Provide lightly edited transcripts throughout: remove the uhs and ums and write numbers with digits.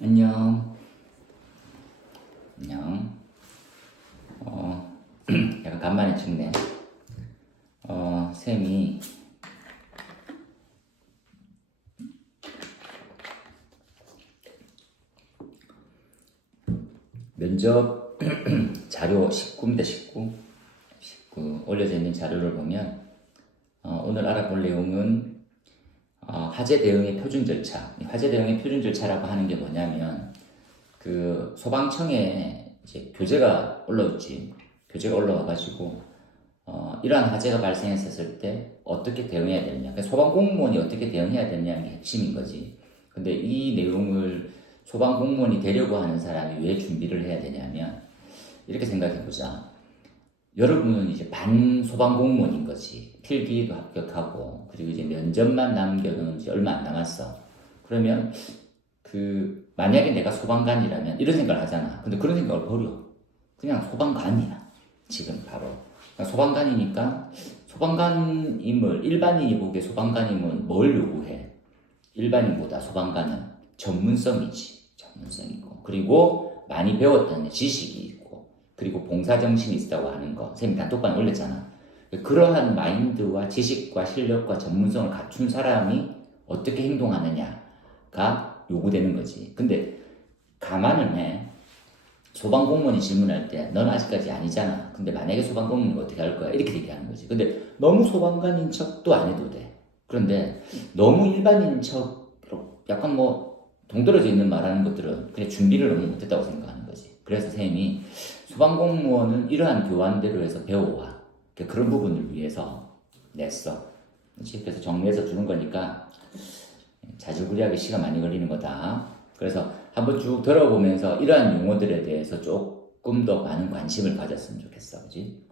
안녕. 안녕. 약간 간만에 찍네. 쌤이 면접 자료 19입니다. 19 올려져 있는 자료를 보면 오늘 알아볼 내용은 화재 대응의 표준 절차. 화재 대응의 표준 절차라고 하는 게 뭐냐면 그 소방청에 이제 교재가 올라왔지. 교재가 올라와가지고 이러한 화재가 발생했었을 때 어떻게 대응해야 되느냐. 그러니까 소방 공무원이 어떻게 대응해야 되느냐는 게 핵심인 거지. 근데 이 내용을 소방 공무원이 되려고 하는 사람이 왜 준비를 해야 되냐면 이렇게 생각해 보자. 여러분은 이제 반 소방 공무원인 거지. 필기도 합격하고 그리고 이제 면접만 남겨놓은 지 얼마 안 남았어. 그러면 만약에 내가 소방관이라면 이런 생각을 하잖아. 근데 그런 생각을 버려. 그냥 소방관이야. 지금 바로. 그러니까 소방관이니까 소방관임을 일반인이 보기에 소방관임은 뭘 요구해? 일반인보다 소방관은 전문성이지. 전문성이고 그리고 많이 배웠다는 지식이 있고 그리고 봉사정신이 있다고 하는 거. 선생님이 단톡방에 올렸잖아. 그러한 마인드와 지식과 실력과 전문성을 갖춘 사람이 어떻게 행동하느냐가 요구되는 거지. 근데 가만은 해. 소방공무원이 질문할 때 넌 아직까지 아니잖아. 근데 만약에 소방공무원이 어떻게 할 거야? 이렇게 얘기하는 거지. 근데 너무 소방관인 척도 안 해도 돼. 그런데 너무 일반인 척 약간 뭐 동떨어져 있는 말하는 것들은 그냥 준비를 너무 못했다고 생각하는 거지. 그래서 선생님이 소방공무원은 이러한 교환대로 해서 배워와. 그런 부분을 위해서 냈어. 그래서 정리해서 주는 거니까 자질구레하게 시간 많이 걸리는 거다. 그래서 한번 쭉 들어보면서 이러한 용어들에 대해서 조금 더 많은 관심을 가졌으면 좋겠어. 그지?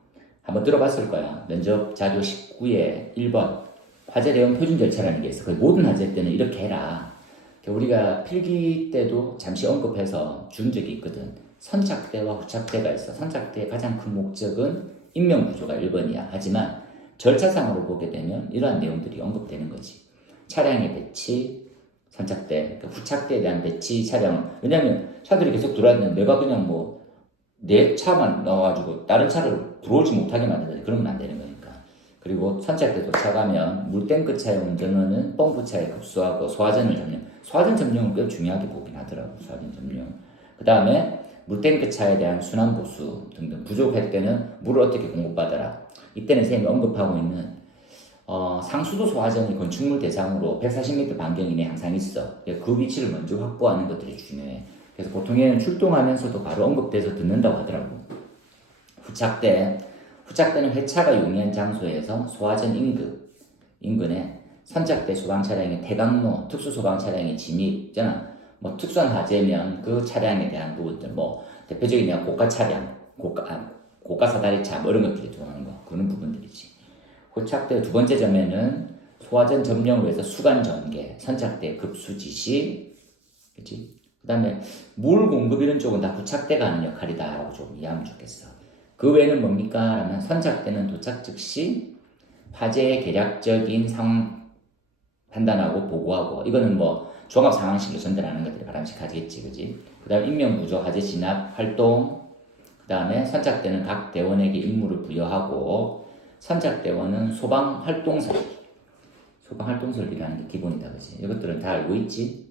한번 들어봤을 거야. 면접 자료 19에 1번 화재 대응 표준 절차라는 게 있어. 모든 화재 때는 이렇게 해라. 우리가 필기 때도 잠시 언급해서 준 적이 있거든. 선착대와 후착대가 있어. 선착대의 가장 큰 목적은 인명구조가 1번이야. 하지만 절차상으로 보게 되면 이러한 내용들이 언급되는 거지. 차량의 배치, 선착대, 그러니까 후착대에 대한 배치 차량. 왜냐면 차들이 계속 들어왔는데 내가 그냥 뭐 내 차만 나와가지고 다른 차를 들어오지 못하게 만든다. 그러면 안 되는 거니까. 그리고 선착대 도착하면 물탱크 차의 운전원은 펌프차에 급수하고 소화전을 점령. 소화전 점령은 꽤 중요하게 보긴 하더라고. 소화전 점령. 그 다음에 물탱크 차에 대한 순환 보수 등등 부족할 때는 물을 어떻게 공급받아라. 이때는 선생님이 언급하고 있는 상수도 소화전이 건축물 대상으로 140m 반경 이내에 항상 있어. 그 위치를 먼저 확보하는 것들이 중요해. 그래서 보통에는 출동하면서도 바로 언급돼서 듣는다고 하더라고. 후착대는 회차가 용이한 장소에서 소화전 인근에 선착대 소방 차량의 대각로 특수 소방 차량의 진입 있잖아. 뭐 특수한 화재면 그 차량에 대한 부분들 뭐 대표적인 고가 차량, 고가 사다리차 뭐 이런 것들이 들어가는 거 그런 부분들이지. 후착대 두 번째 점에는 소화전 점령을 위해서 수간 전개, 선착대 급수 지시, 그렇지? 그 다음에 물 공급 이런 쪽은 다 후착대가 하는 역할이다라고 좀 이해하면 좋겠어. 그 외에는 뭡니까? 라면 선착대는 도착 즉시 화재의 개략적인 상황 판단하고 보고하고 이거는 뭐 종합 상황실로 전달하는 것들이 바람직하겠지, 그지? 그 다음에 인명구조 화재 진압 활동, 그 다음에 선착대는 각 대원에게 임무를 부여하고 선착대원은 소방활동설비라는 게 기본이다, 그지? 이것들은 다 알고 있지?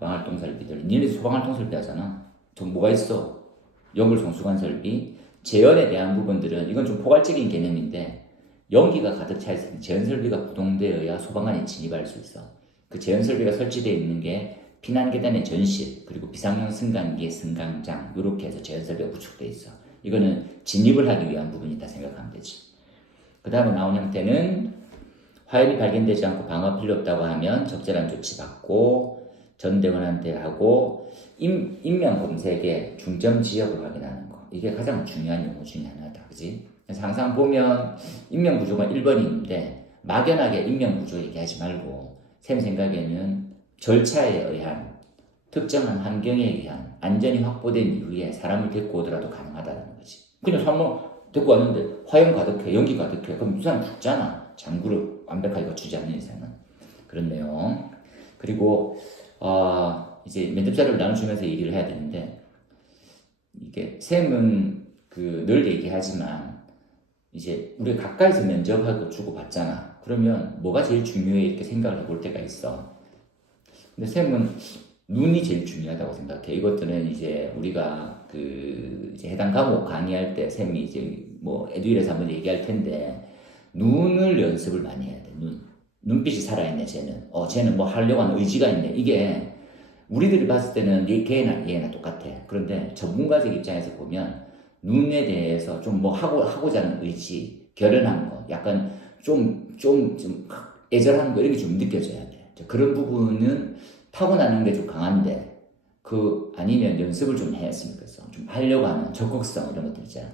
소방활동설비들. 니네 소방활동설비 하잖아. 좀 뭐가 있어? 연불송수관 설비, 재연에 대한 부분들은 이건 좀 포괄적인 개념인데 연기가 가득 차 있으면 재연 설비가 구동되어야 소방관이 진입할 수 있어. 그 재연 설비가 설치되어 있는 게 피난 계단의 전실 그리고 비상용 승강기의 승강장 이렇게 해서 재연 설비가 구축되어 있어. 이거는 진입을 하기 위한 부분이다 생각하면 되지. 그 다음에 나온 형태는 화염이 발견되지 않고 방어 필요 없다고 하면 적절한 조치 받고 전대원한테 하고 인명 검색의 중점 지역을 확인하는 거. 이게 가장 중요한 용어 중에 하나다. 그지? 그래서 항상 보면 인명 구조가 1번인데 막연하게 인명 구조 얘기하지 말고 쌤 생각에는 절차에 의한 특정한 환경에 의한 안전이 확보된 이후에 사람을 데리고 오더라도 가능하다는 거지. 그냥 사람 데리고 왔는데 화염 가득해, 연기 가득해. 그럼 이 사람 죽잖아. 장구를 완벽하게 갖추지 않는 이상은. 그런 내용. 그리고 이제 면접 자료를 나눠주면서 얘기를 해야 되는데, 이게 쌤은 늘 얘기하지만 이제 우리가 가까이서 면접하고 주고 받잖아. 그러면 뭐가 제일 중요해 이렇게 생각을 해볼 때가 있어. 근데 쌤은 눈이 제일 중요하다고 생각해. 이것들은 이제 우리가 이제 해당 과목 강의할 때 쌤이 이제 뭐 에듀윌에서 한번 얘기할 텐데, 눈을 연습을 많이 해야 돼. 눈빛이 살아있네, 쟤는. 쟤는 뭐 하려고 하는 의지가 있네. 이게 우리들이 봤을 때는 걔나 똑같아. 그런데 전문가적 입장에서 보면 눈에 대해서 좀 뭐 하고자 하는 의지, 결연한 거, 약간 좀 애절한 거 이런 게 좀 느껴져야 돼. 그런 부분은 타고나는 게 좀 강한데, 아니면 연습을 좀 했으면 좋겠어. 좀 하려고 하는 적극성 이런 것들 있잖아.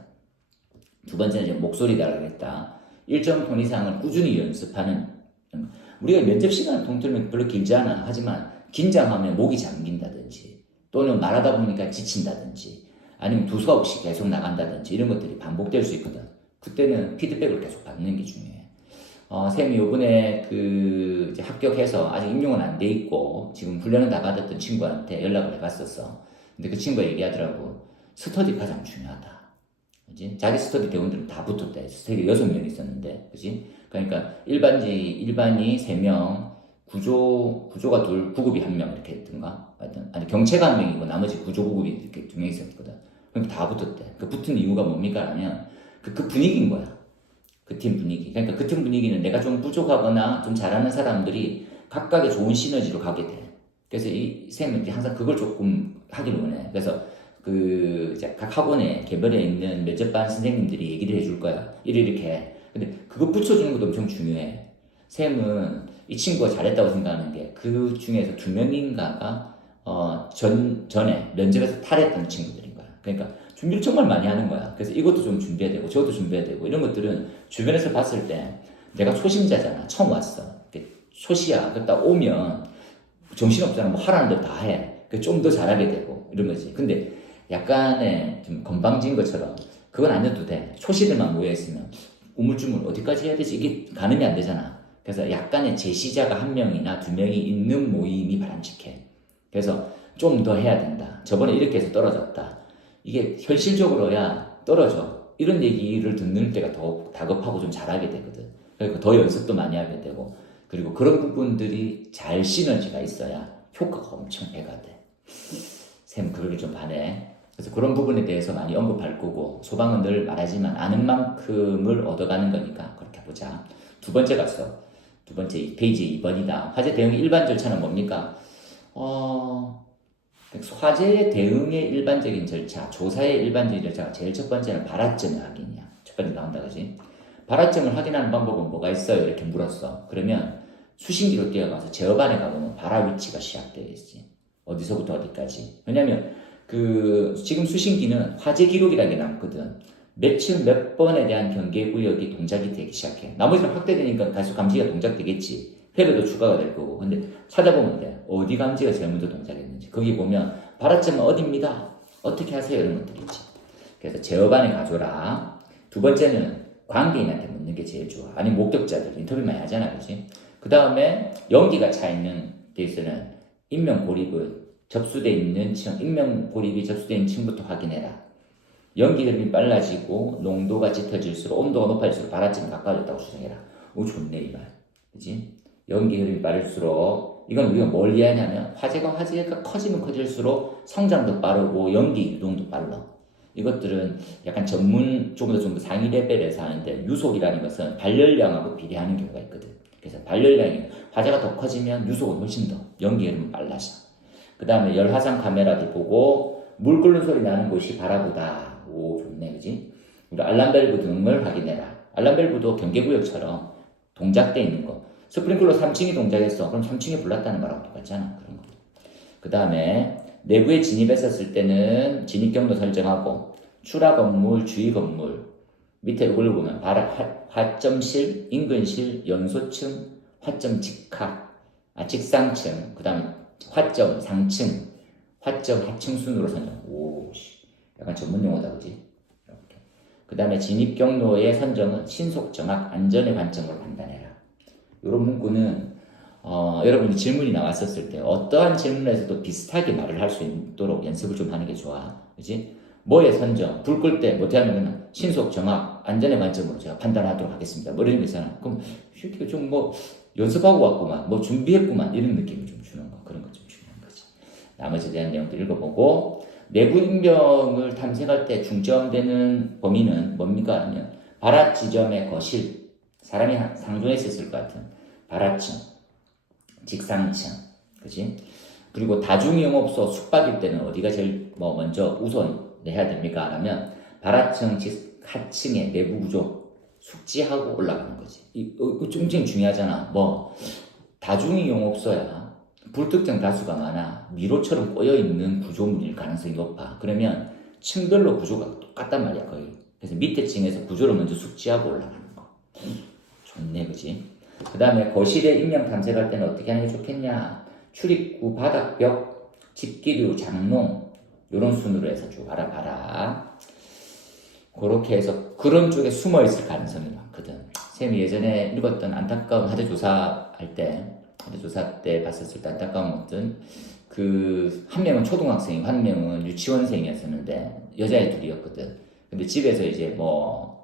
두 번째는 이제 목소리다 그랬다. 일정 톤 이상을 꾸준히 연습하는. 우리가 면접 시간 통틀면 별로 길지 않아. 하지만 긴장하면 목이 잠긴다든지, 또는 말하다 보니까 지친다든지, 아니면 두서 없이 계속 나간다든지 이런 것들이 반복될 수 있거든. 그때는 피드백을 계속 받는 게 중요해. 쌤이 요번에 이제 합격해서 아직 임용은 안 돼 있고 지금 훈련을 다 받았던 친구한테 연락을 해봤었어. 근데 그 친구가 얘기하더라고. 스터디 가장 중요하다. 그지? 자기 스터디 대원들은 다 붙었대. 스터디 6명 있었는데, 그지? 그러니까 일반이 3명, 구조가 2, 구급이 1명 이렇게 했던가? 하여튼, 아니, 경체가 1명이고 나머지 구조, 구급이 이렇게 2명 있었거든. 그럼 다 붙었대. 그 붙은 이유가 뭡니까? 하면 그 분위기인 거야. 그 팀 분위기. 그러니까 그 팀 분위기는 내가 좀 부족하거나 좀 잘하는 사람들이 각각의 좋은 시너지로 가게 돼. 그래서 이 쌤은 항상 그걸 조금 하기를 원해. 그래서 이제 각 학원에 개별에 있는 면접반 선생님들이 얘기를 해줄 거야. 이렇게 해. 근데 그거 붙여주는 것도 엄청 중요해. 쌤은 이 친구가 잘했다고 생각하는 게 그 중에서 2명인가가 전에 면접에서 탈했던 친구들인 거야. 그러니까 준비를 정말 많이 하는 거야. 그래서 이것도 좀 준비해야 되고 저것도 준비해야 되고 이런 것들은 주변에서 봤을 때 내가 초심자잖아. 처음 왔어. 초시야. 그러다 오면 정신없잖아. 뭐 하라는 대로 다 해. 좀 더 잘하게 되고 이런 거지. 근데 약간의 좀 건방진 것처럼 그건 아니어도 돼. 초시들만 모여있으면 우물쭈물 어디까지 해야 되지? 이게 가늠이 안 되잖아. 그래서 약간의 제시자가 1명이나 2명이 있는 모임이 바람직해. 그래서 좀 더 해야 된다. 저번에 이렇게 해서 떨어졌다. 이게 현실적으로야 떨어져. 이런 얘기를 듣는 때가 더 다급하고 좀 잘하게 되거든. 그러니까 더 연습도 많이 하게 되고, 그리고 그런 부분들이 잘 시너지가 있어야 효과가 엄청 배가 돼. 쌤 그러길 좀 바래. 그래서 그런 부분에 대해서 많이 언급할 거고, 소방은 늘 말하지만 아는 만큼을 얻어가는 거니까 그렇게 보자. 두 번째 갔어. 두 번째 페이지 2번이다. 화재 대응의 일반 절차는 뭡니까? 화재 대응의 일반적인 절차, 조사의 일반적인 절차가 제일 첫 번째는 발화점의 확인이야. 첫 번째 나온다, 그지? 발화점을 확인하는 방법은 뭐가 있어요? 이렇게 물었어. 그러면 수신기로 뛰어가서 제어반에 가보면 발화 위치가 시작되어 있지. 어디서부터 어디까지. 왜냐면 지금 수신기는 화재 기록이라는 게 남거든. 몇 층 몇 번에 대한 경계구역이 동작이 되기 시작해. 나머지는 확대되니까 계속 감지가 동작되겠지. 회로도 추가가 될 거고. 근데 찾아보면 돼. 어디 감지가 제일 먼저 동작했는지. 거기 보면 발화점은 어디입니다. 어떻게 하세요? 이런 것들이 있지. 그래서 제어반에 가줘라. 두 번째는 관계인한테 묻는 게 제일 좋아. 아니 목격자들 인터뷰 많이 하잖아, 그렇지? 그 다음에 연기가 차 있는 데서는 인명 고립을 접수돼 있는 층, 인명 고립이 접수돼 있는 층부터 확인해라. 연기 흐름이 빨라지고 농도가 짙어질수록 온도가 높아질수록 발화점이 가까워졌다고 추정해라. 오, 좋네 이 말. 그치? 연기 흐름이 빠를수록, 이건 우리가 뭘 이해하냐면 화재가 커지면 커질수록 성장도 빠르고 연기 유동도 빨라. 이것들은 약간 좀 더 상위 레벨에서 하는데, 유속이라는 것은 발열량하고 비례하는 경우가 있거든. 그래서 발열량이 화재가 더 커지면 유속은 훨씬 더 연기 흐름은 빨라져. 그 다음에 열화상 카메라도 보고 물 끓는 소리 나는 곳이 바라보다. 오, 좋네, 그지? 우리 알람밸브 등을 확인해라. 알람밸브도 경계구역처럼 동작돼 있는 거. 스프링클러 3층이 동작했어. 그럼 3층에 불났다는 거랑 똑같잖아. 그런 거. 그 다음에 내부에 진입했었을 때는 진입 경로 설정하고, 출하 건물, 주위 건물, 밑에 이걸 보면 화점실, 인근실, 연소층, 화점 직상층, 그 다음에 화점 상층, 화점 하층 순으로 선정. 오, 약간 전문 용어다, 그지? 이렇게. 그 다음에 진입 경로의 선정은 신속, 정확, 안전의 관점으로 판단해라. 이런 문구는 여러분이 질문이 나왔었을 때 어떠한 질문에서도 비슷하게 말을 할 수 있도록 연습을 좀 하는 게 좋아. 그지? 뭐의 선정, 불 끌 때 뭐 어떻게 하면 신속, 정확, 안전의 관점으로 제가 판단하도록 하겠습니다. 뭐 이런 거 있잖아. 그럼 쉽게 좀 뭐 연습하고 왔구만, 뭐 준비했구만 이런 느낌을 좀 주는 거, 그런 거 좀 중요한 거지. 나머지에 대한 내용도 읽어보고 내부 인명을 탐색할 때 중점되는 범위는 뭡니까 하면 발화 지점의 거실, 사람이 상존해서 있을 것 같은 발화층, 직상층, 그지? 그리고 다중영업소 숙박일 때는 어디가 제일 뭐 먼저 우선 해야 됩니까? 하면 발화층, 하층의 내부 구조 숙지하고 올라가는 거지. 이거 굉장히 중요하잖아. 뭐 다중영업소야 불특정 다수가 많아 미로처럼 꼬여있는 구조물일 가능성이 높아. 그러면 층별로 구조가 똑같단 말이야 거의. 그래서 밑에 층에서 구조를 먼저 숙지하고 올라가는 거. 좋네, 그지? 그 다음에 거실에 인명 탐색할 때는 어떻게 하는 게 좋겠냐? 출입구, 바닥벽, 집기류, 장롱 이런 순으로 해서 쭉 알아봐라. 그렇게 해서 그런 쪽에 숨어 있을 가능성이 많거든. 쌤이 예전에 읽었던 안타까운 하대 조사 때 봤었을 때 안타까운 것은 한 명은 초등학생이고 한 명은 유치원생이었었는데 여자애 둘이었거든. 근데 집에서 이제 뭐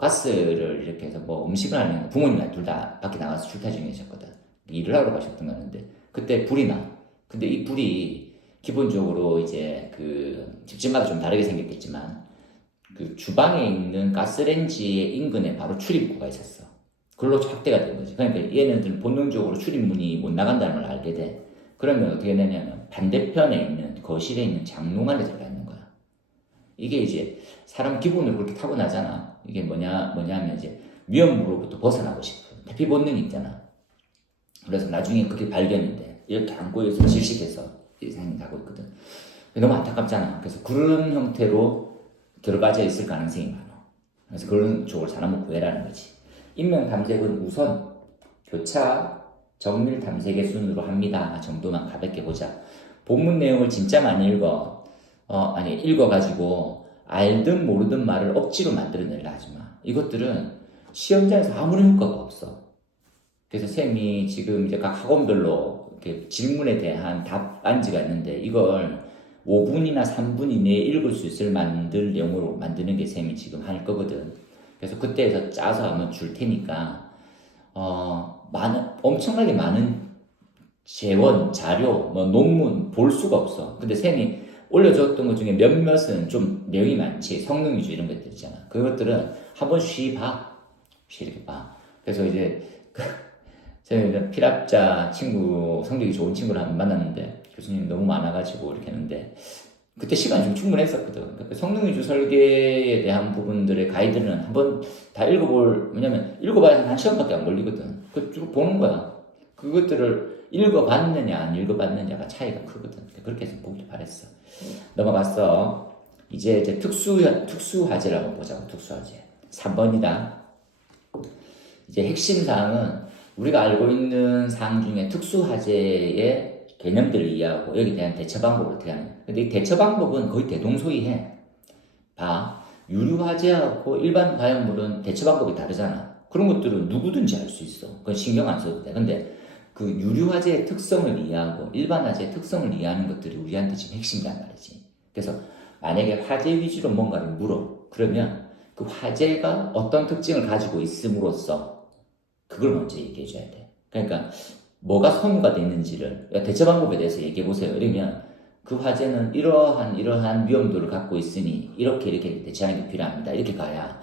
가스를 이렇게 해서 뭐 음식을 하는 부모님이 둘 다 밖에 나가서 출퇴 중이셨거든. 일을 하러 가셨던 거였는데 그때 불이 나. 근데 이 불이 기본적으로 이제 그 집집마다 좀 다르게 생겼겠지만 그 주방에 있는 가스레인지의 인근에 바로 출입구가 있었어. 그걸로 확대가 된 거지. 그러니까 얘네들은 본능적으로 출입문이 못 나간다는 걸 알게 돼. 그러면 어떻게 되냐면 반대편에 있는 거실에 있는 장롱 안에 들어가 있는 거야. 이게 이제 사람 기본으로 그렇게 타고나잖아. 이게 뭐냐면 이제 위험으로부터 벗어나고 싶은 대피 본능이 있잖아. 그래서 나중에 그게 발견이 돼. 이렇게 안고 있어서 질식해서 생이 나고 있거든. 너무 안타깝잖아. 그래서 그런 형태로 들어가져 있을 가능성이 많아. 그래서 그런 쪽을 잘 한번 구해라는 거지. 인명 탐색은 우선 교차 정밀 탐색의 순으로 합니다 정도만 가볍게 보자. 본문 내용을 진짜 많이 읽어가지고 알든 모르든 말을 억지로 만들어내려 하지 마. 이것들은 시험장에서 아무런 효과가 없어. 그래서 쌤이 지금 이제 각 학원별로 이렇게 질문에 대한 답안지가 있는데 이걸 5분이나 3분 이내에 읽을 수 있을 만들 내용으로 만드는 게 쌤이 지금 할 거거든. 그래서 그때에서 짜서 한번 줄 테니까 엄청나게 많은 재원, 자료, 뭐 논문 볼 수가 없어. 근데 쌤이 올려줬던 것 중에 몇몇은 좀 내용이 많지. 성능 위주 이런 것들 있잖아. 그것들은 한번 쉬 이렇게 봐. 그래서 이제 제가 필합자 친구, 성적이 좋은 친구를 한번 만났는데 교수님 너무 많아가지고 이렇게 했는데 그때 시간이 좀 충분했었거든. 그러니까 성능 위주 설계에 대한 부분들의 가이드는 한번 다 왜냐면 읽어봐야 한 시간밖에 안 걸리거든. 쭉 보는 거야. 그것들을 읽어봤느냐 안 읽어봤느냐가 차이가 크거든. 그렇게 해서 보길 바랬어. 넘어갔어. 이제 특수화제를 한번 보자고. 특수화제 3번이다. 이제 핵심 사항은 우리가 알고 있는 사항 중에 특수화재의 개념들을 이해하고 여기에 대한 대처 방법을 어떻게 하는. 근데 이 대처 방법은 거의 대동소이해. 유류화재하고 일반 화약물은 대처 방법이 다르잖아. 그런 것들은 누구든지 알 수 있어. 그건 신경 안 써도 돼. 근데 그 유류화재의 특성을 이해하고 일반 화재의 특성을 이해하는 것들이 우리한테 지금 핵심이란 말이지. 그래서 만약에 화재 위주로 뭔가를 물어. 그러면 그 화재가 어떤 특징을 가지고 있음으로써 그걸 먼저 얘기해 줘야 돼. 그러니까 뭐가 소모가 됐는지를 대처 방법에 대해서 얘기해 보세요. 이러면 그 화재는 이러한 위험도를 갖고 있으니 이렇게 대처하는 게 필요합니다. 이렇게 가야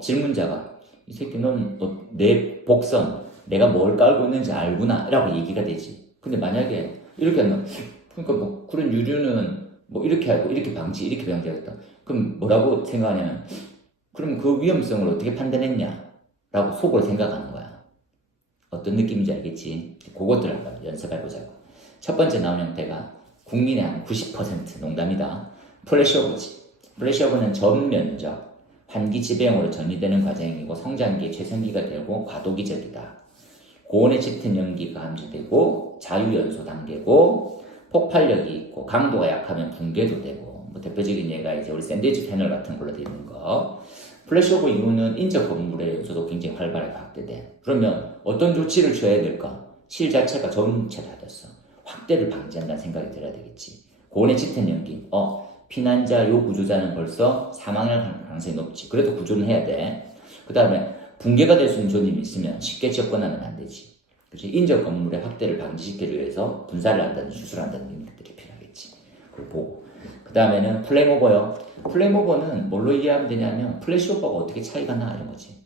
질문자가 이 새끼 넌 내 복선 내가 뭘 깔고 있는지 알구나 라고 얘기가 되지. 근데 만약에 이렇게 하면 그러니까 뭐 그런 유류는 뭐 이렇게 하고 이렇게 방지하겠다. 그럼 뭐라고 생각하냐면 그럼 그 위험성을 어떻게 판단했냐 라고 속으로 생각하는 거야. 어떤 느낌인지 알겠지? 그것들을 한번 연습해보자고. 첫 번째 나온 형태가 국민의 한 90% 농담이다. 플래시오브지. 플래시오브는 전면적, 환기지배형으로 전이되는 과정이고 성장기에 최선기가 되고 과도기적이다. 고온에 짙은 연기가 감지되고 자유연소 단계고 폭발력이 있고 강도가 약하면 붕괴도 되고 뭐 대표적인 예가 이제 우리 샌드위치 패널 같은 걸로 되어 있는 거. 플래시오브 이후는 인적 건물의 요소도 굉장히 활발하게 확대돼. 그러면 어떤 조치를 취해야 될까? 실 자체가 전체 닫았어. 확대를 방지한다는 생각이 들어야 되겠지. 고온의 짙은 연기. 피난자 요 구조자는 벌써 사망할 가능성이 높지. 그래도 구조는 해야 돼. 그 다음에 붕괴가 될 수 있는 존임이 있으면 쉽게 접근하면 안 되지. 그렇지? 인접 건물의 확대를 방지시키기 위해서 분사를 한다든지 수술을 한다든지 이런 것들이 필요하겠지. 그걸 보고. 그 다음에는 플레임오버요. 플레임오버는 뭘로 이해하면 되냐면 플래시오버가 어떻게 차이가 나? 이런 거지.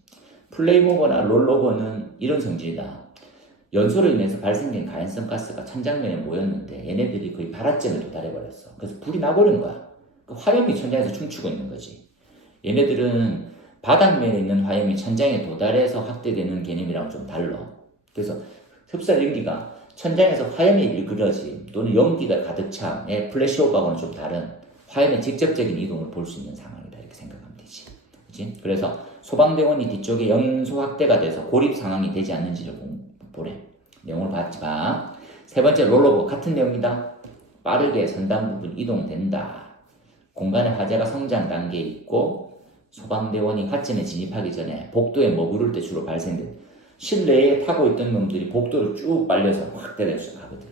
플레임오버나 롤오버는 이런 성질이다. 연소로 인해서 발생된 가연성 가스가 천장면에 모였는데 얘네들이 거의 발화점에 도달해버렸어. 그래서 불이 나버린 거야. 그 화염이 천장에서 춤추고 있는 거지. 얘네들은 바닥면에 있는 화염이 천장에 도달해서 확대되는 개념이랑 좀 달라. 그래서 흡사 연기가 천장에서 화염이 일그러짐 또는 연기가 가득 참의 플래시오버하고는 좀 다른 화염의 직접적인 이동을 볼 수 있는 상황이다. 이렇게 생각하면 되지. 그치? 그래서 소방대원이 뒤쪽에 연소 확대가 돼서 고립 상황이 되지 않는지를 보래. 내용을 봤지 마. 세 번째 롤오버 같은 내용이다. 빠르게 선단 부분 이동된다. 공간에 화재가 성장 단계에 있고 소방대원이 화점에 진입하기 전에 복도에 머무를 때 주로 발생된 실내에 타고 있던 놈들이 복도를 쭉 빨려서 확대될 수 가거든.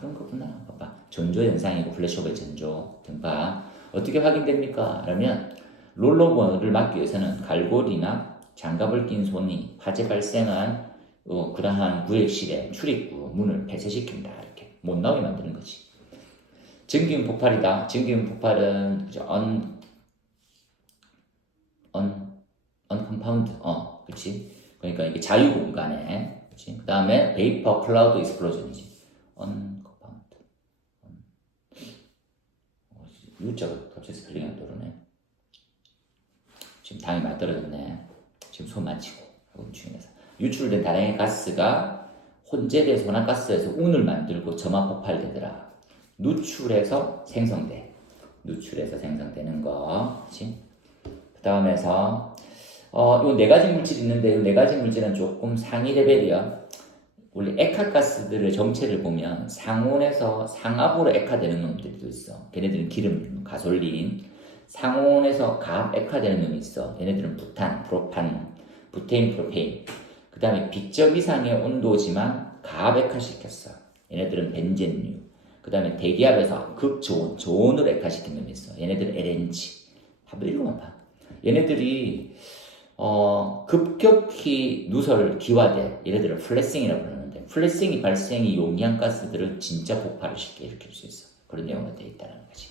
그런 거구나. 봐봐. 전조 현상이고 플래시오버의 전조 등파 어떻게 확인됩니까? 그러면 롤오버를 막기 위해서는 갈고리나 장갑을 낀 손이 화재 발생한 그러한 구역실의 출입구 문을 폐쇄시킨다. 이렇게 못 나오게 만드는 거지. 전기음 폭발이다. 전기음 폭발은 unconfound. 그렇지. 그러니까 이게 자유 공간에, 그렇지. 그 다음에 vapor cloud explosion이지. unconfound. U자가 갑자기 스펠링이 안 떠오르네. 지금 당이 많이 떨어졌네. 지금 손 만지고 중에서 유출된 다량의 가스가 혼재돼서 혼합가스에서 운을 만들고 점화 폭발되더라. 누출해서 생성돼. 누출해서 생성되는 거. 그치? 그 다음에서, 요 네 가지 물질이 있는데, 요 네 가지 물질은 조금 상위 레벨이야. 원래 액화가스들의 정체를 보면 상온에서 상압으로 액화되는 놈들도 있어. 걔네들은 기름, 가솔린. 상온에서 가압 액화되는 놈이 있어. 얘네들은 부탄, 프로판, 부테인, 프로페인. 그 다음에 B점 이상의 온도지만 가압 액화시켰어. 얘네들은 벤젠류. 그 다음에 대기압에서 극저온, 저온으로 액화시킨 놈이 있어. 얘네들은 LNG. 한번 읽어봐. 얘네들이 급격히 누설 기화돼. 얘네들은 플래싱이라고 그러는데 플래싱이 발생이 용이한 가스들은 진짜 폭발을 쉽게 일으킬 수 있어. 그런 내용이 되어 있다는 거지.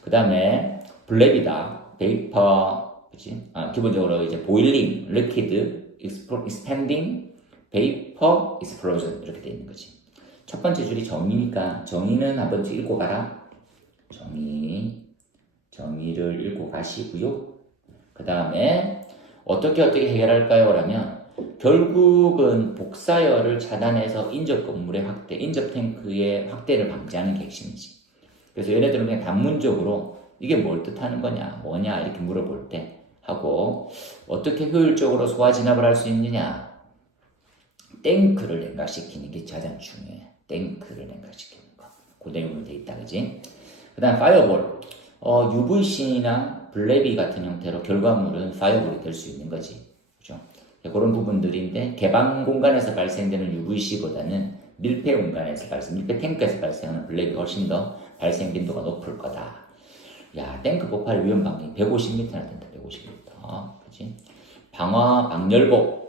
그 다음에 블랩이다. 베이퍼, 그치? 기본적으로 이제 보일링, 리퀴드, expanding, vapor, explosion 이렇게 되어 있는 거지. 첫 번째 줄이 정의니까 정의는 한번 읽어봐라. 정의를 읽고 가시고요. 그 다음에 어떻게 해결할까요? 라면 결국은 복사열을 차단해서 인접 건물의 확대, 인접 탱크의 확대를 방지하는 게 핵심이지. 그래서 얘네들은 그냥 단문적으로 이게 뭘 뜻하는 거냐, 뭐냐 이렇게 물어볼 때 하고 어떻게 효율적으로 소화 진압을 할 수 있느냐, 탱크를 냉각시키는 게 가장 중요해. 탱크를 냉각시키는 거. 그 내용으로 돼 있다, 그지? 그 다음 파이어볼. UVC나 블레비 같은 형태로 결과물은 파이어볼이 될 수 있는 거지. 그죠? 그런 부분들인데 개방 공간에서 발생되는 UVC보다는 밀폐 공간에서 밀폐 탱크에서 발생하는 블레비가 훨씬 더 발생 빈도가 높을 거다. 야, 탱크 폭발의 위험 반경이 150m나 된다. 150m. 그지? 방열복.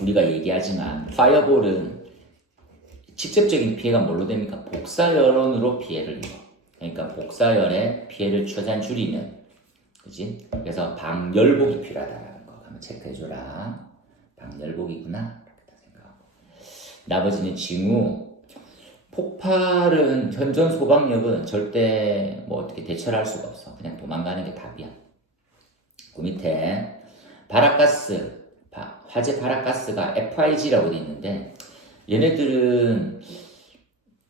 우리가 얘기하지만 파이어볼은 직접적인 피해가 뭘로 됩니까? 복사열원으로 피해를 입어. 그러니까 복사열의 피해를 최대한 줄이는, 그지? 그래서 방열복이 필요하다라는 거 한번 체크해줘라. 방열복이구나 이렇게 생각하고. 나머지는 징후. 폭발은 현존 소방력은 절대 뭐 어떻게 대처를 할 수가 없어. 그냥 도망가는 게 답이야. 그 밑에 발화가스, 화재 발화가스가 FIG라고 돼 있는데 얘네들은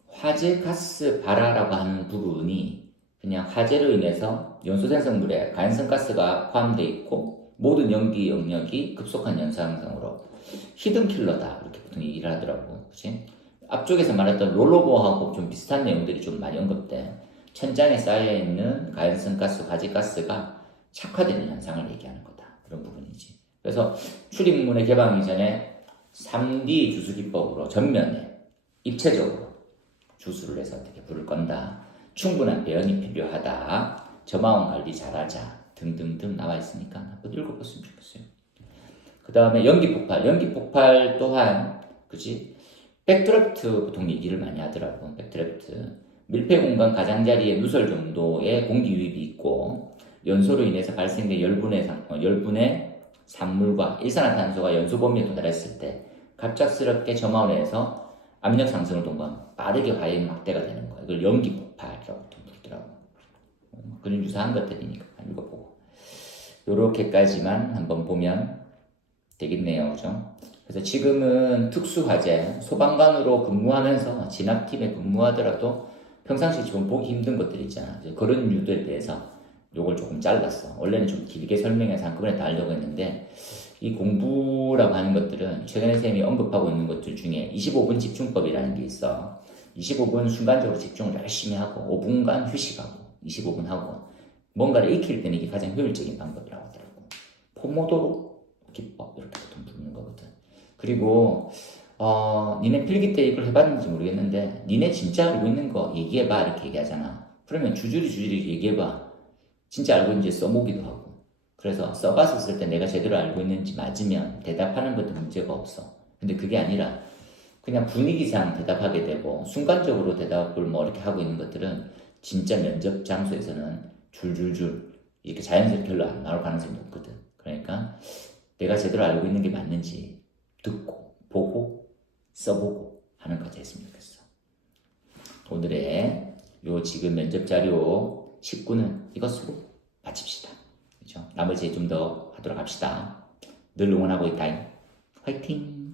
화재 가스 발화라고 하는 부분이 그냥 화재로 인해서 연소생성물에 가연성 가스가 포함되어 있고 모든 연기 영역이 급속한 연소생성으로 히든킬러다 이렇게 보통 얘기를 하더라고. 그치? 앞쪽에서 말했던 롤오버하고 좀 비슷한 내용들이 좀 많이 언급돼. 천장에 쌓여있는 가연성 가스, 화재 가스가 착화되는 현상을 얘기하는 거다. 그런 부분이지. 그래서 출입문의 개방이 전에 3D 주수 기법으로 전면에 입체적으로 주수를 해서 어떻게 불을 건다. 충분한 배연이 필요하다. 저마원 관리 잘하자. 등등등 나와 있으니까 한번 읽어봤으면 좋겠어요. 그 다음에 연기 폭발. 연기 폭발 또한 그지? 백드래프트 보통 얘기를 많이 하더라고. 백드래프트. 밀폐 공간 가장자리에 누설 정도의 공기 유입이 있고 연소로 인해서 발생된 열분의 산물과 일산화탄소가 연소 범위에 도달했을 때 갑작스럽게 저마원에서 압력 상승을 통과하면 빠르게 화염 확대가 되는 거예요. 이걸 연기 폭발이라고 부르더라고. 그런 유사한 것들이니까 읽어보고 요렇게까지만 한번 보면 되겠네요. 그죠? 그래서 지금은 특수화재, 소방관으로 근무하면서 진압팀에 근무하더라도 평상시 좀 보기 힘든 것들 있잖아. 그런 유도에 대해서 요걸 조금 잘랐어. 원래는 좀 길게 설명해서 한꺼번에 다 하려고 했는데 이 공부라고 하는 것들은 최근에 선생님이 언급하고 있는 것들 중에 25분 집중법이라는 게 있어. 25분 순간적으로 집중을 열심히 하고 5분간 휴식하고 25분 하고 뭔가를 익힐 때는 이게 가장 효율적인 방법이라고 하더라고. 포모도로 기법 이렇게 보통 부르는 거거든. 그리고 니네 필기 때 이걸 해봤는지 모르겠는데 니네 진짜 알고 있는 거 얘기해봐 이렇게 얘기하잖아. 그러면 주저리 얘기해봐. 진짜 알고 있는지 써보기도 하고. 그래서 써봤었을 때 내가 제대로 알고 있는지 맞으면 대답하는 것도 문제가 없어. 근데 그게 아니라 그냥 분위기상 대답하게 되고 순간적으로 대답을 뭐 이렇게 하고 있는 것들은 진짜 면접 장소에서는 줄줄줄 이렇게 자연스럽게 별로 안 나올 가능성이 높거든. 그러니까 내가 제대로 알고 있는 게 맞는지 듣고 보고 써보고 하는 것까지 했으면 좋겠어. 오늘의 요 지금 면접 자료 19는 이것으로 마칩시다. 그렇죠? 나머지 좀 더 하도록 합시다. 늘 응원하고 있다. 화이팅!